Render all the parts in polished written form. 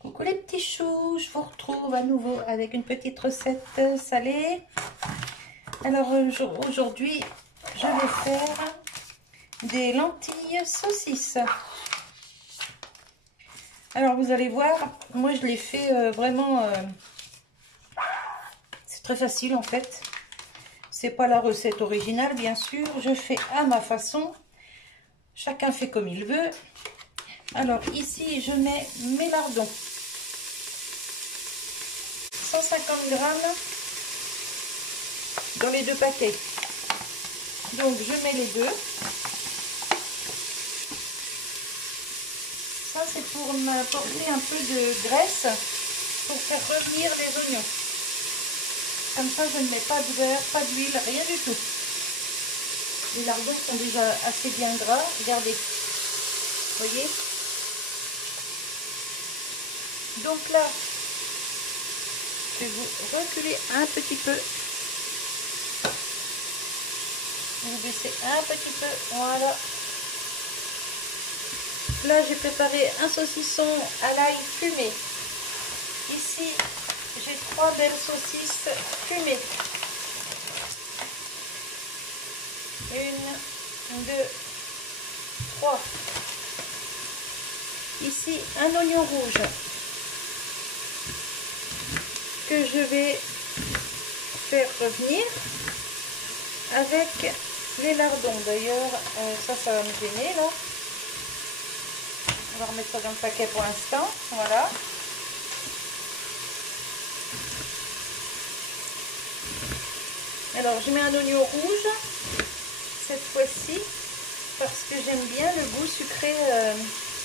Coucou les petits choux, je vous retrouve à nouveau avec une petite recette salée. Alors aujourd'hui, je vais faire des lentilles saucisses. Alors vous allez voir, moi je les fais vraiment, c'est très facile en fait. C'est pas la recette originale bien sûr, je fais à ma façon. Chacun fait comme il veut. Alors ici je mets mes lardons. 150 grammes dans les deux paquets. Donc je mets les deux. Ça c'est pour m'apporter un peu de graisse pour faire revenir les oignons. Comme ça je ne mets pas de beurre, pas d'huile, rien du tout. Les lardons sont déjà assez bien gras. Regardez. Vous voyez? Donc là, je vais vous reculer un petit peu. Vous baissez un petit peu, voilà. Là, j'ai préparé un saucisson à l'ail fumé. Ici, j'ai 3 belles saucisses fumées. 1, 2, 3. Ici, un oignon rouge que je vais faire revenir avec les lardons. D'ailleurs, ça va me gêner là. On va remettre ça dans le paquet pour l'instant. Voilà. Alors, je mets un oignon rouge cette fois-ci parce que j'aime bien le goût sucré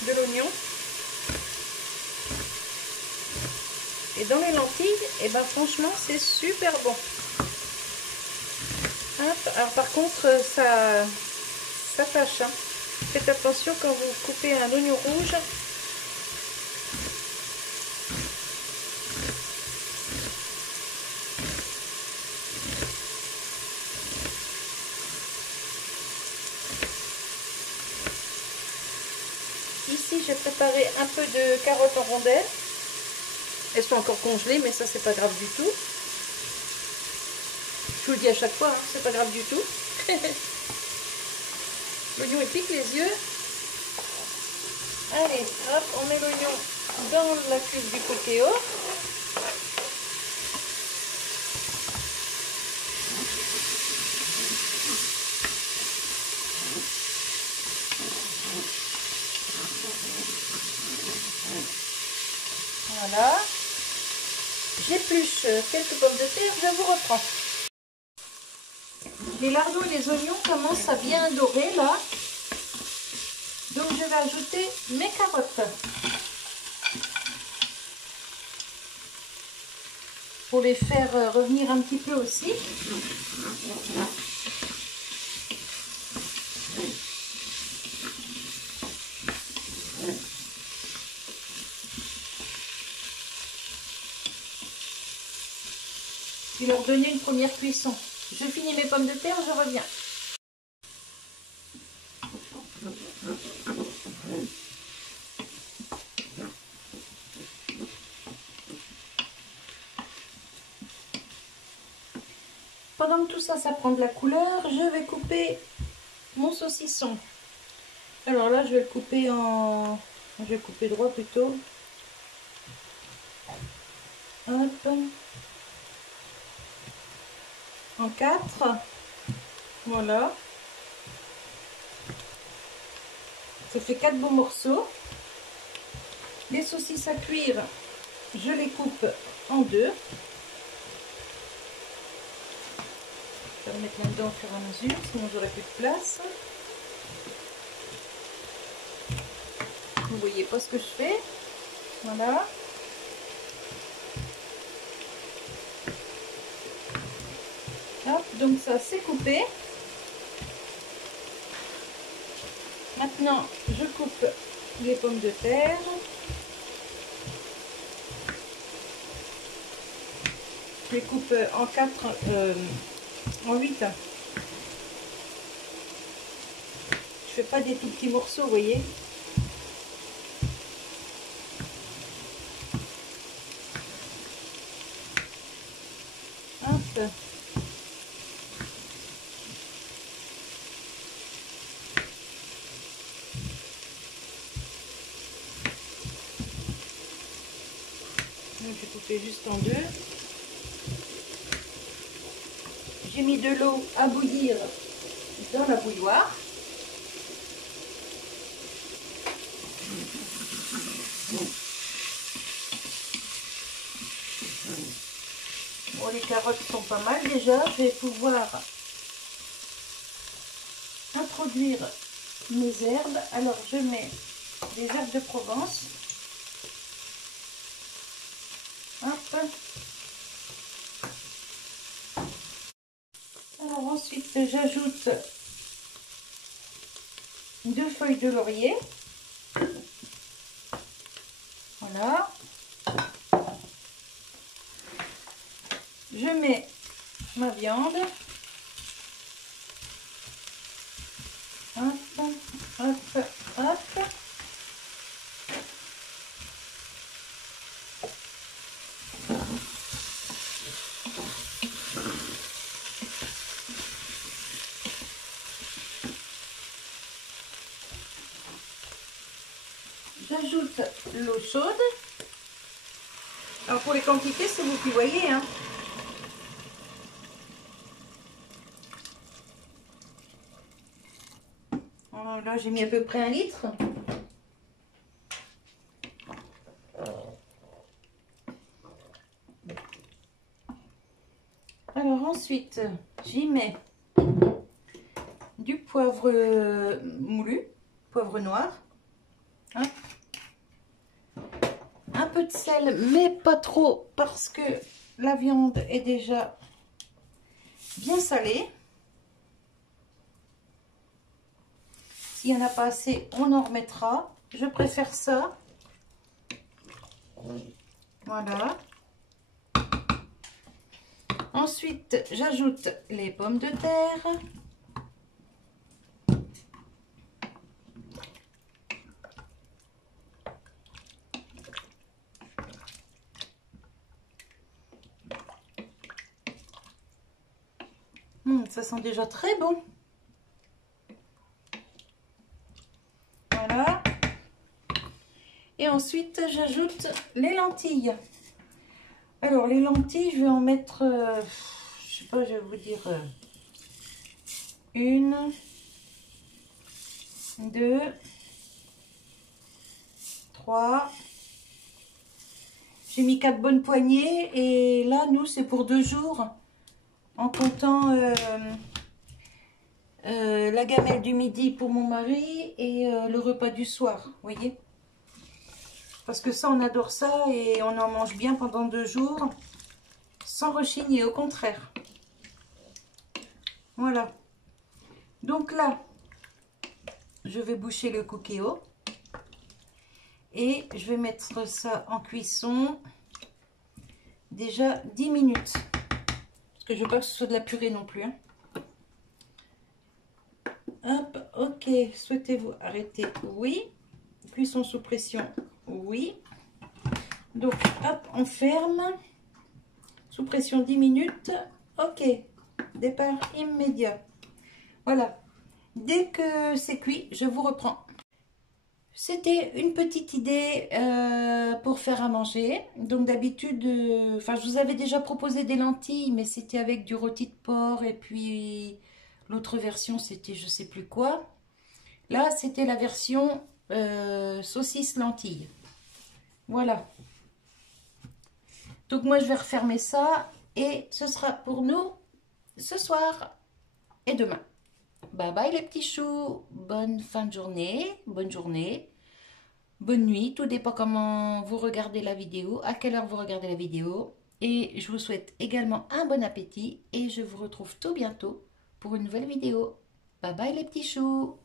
de l'oignon. Et dans les lentilles, et ben franchement, c'est super bon. Hop. Alors par contre, ça fâche. Hein. Faites attention quand vous coupez un oignon rouge. Ici, j'ai préparé un peu de carottes en rondelles. Elles sont encore congelées, mais ça, c'est pas grave du tout. Je vous le dis à chaque fois, hein, c'est pas grave du tout. L'oignon, il pique les yeux. Allez, hop, on met l'oignon dans la cuve du côté haut. Voilà. J'épluche quelques pommes de terre, je vous reprends. Les lardons et les oignons commencent à bien dorer là. Donc je vais ajouter mes carottes. Pour les faire revenir un petit peu aussi. Je vais leur donner une première cuisson. Je finis mes pommes de terre, je reviens. Pendant que tout ça prend de la couleur, je vais couper mon saucisson. Alors là, je vais le couper en... Je vais couper droit plutôt. Hop. En 4. Voilà. Ça fait 4 beaux morceaux. Les saucisses à cuire, je les coupe en 2. Je vais le mettre là-dedans au fur et à mesure, sinon j'aurai plus de place. Vous voyez pas ce que je fais. Voilà. Hop, donc ça c'est coupé. Maintenant, je coupe les pommes de terre. Je les coupe en 4, en 8. Je fais pas des tout petits morceaux, vous voyez. J'ai coupé juste en deux. J'ai mis de l'eau à bouillir dans la bouilloire. Bon, les carottes sont pas mal déjà. Je vais pouvoir introduire mes herbes. Alors je mets des herbes de Provence. Hop. Alors ensuite j'ajoute 2 feuilles de laurier. Voilà. Je mets ma viande. Hop, hop, hop. J'ajoute l'eau chaude. Alors pour les quantités, c'est vous qui voyez, hein. Alors là, j'ai mis à peu près 1 litre. Alors ensuite, j'y mets du poivre moulu, poivre noir. Hop. Un peu de sel, mais pas trop parce que la viande est déjà bien salée. S'il n'y en a pas assez, on en remettra. Je préfère ça. Voilà. Ensuite, j'ajoute les pommes de terre. Ça sent déjà très bon. Voilà. Et ensuite, j'ajoute les lentilles. Alors, les lentilles, je vais en mettre, je sais pas, je vais vous dire, 1, 2, 3. J'ai mis 4 bonnes poignées. Et là, nous, c'est pour 2 jours. En comptant la gamelle du midi pour mon mari et le repas du soir, vous voyez. Parce que ça, on adore ça et on en mange bien pendant 2 jours, sans rechigner, au contraire. Voilà. Donc là, je vais boucher le cookéo et je vais mettre ça en cuisson déjà 10 minutes. Parce que je veux pas que ce soit de la purée non plus, hein. Hop, ok. Souhaitez-vous arrêter? Oui. Cuisson sous pression? Oui. Donc, hop, on ferme. Sous pression 10 minutes. Ok. Départ immédiat. Voilà. Dès que c'est cuit, je vous reprends. C'était une petite idée pour faire à manger. Donc d'habitude, enfin je vous avais déjà proposé des lentilles, mais c'était avec du rôti de porc et puis l'autre version c'était je sais plus quoi. Là c'était la version saucisse lentilles. Voilà. Donc moi je vais refermer ça et ce sera pour nous ce soir et demain. Bye bye les petits choux, bonne fin de journée, bonne journée, bonne nuit, tout dépend comment vous regardez la vidéo, à quelle heure vous regardez la vidéo. Et je vous souhaite également un bon appétit et je vous retrouve tout bientôt pour une nouvelle vidéo. Bye bye les petits choux.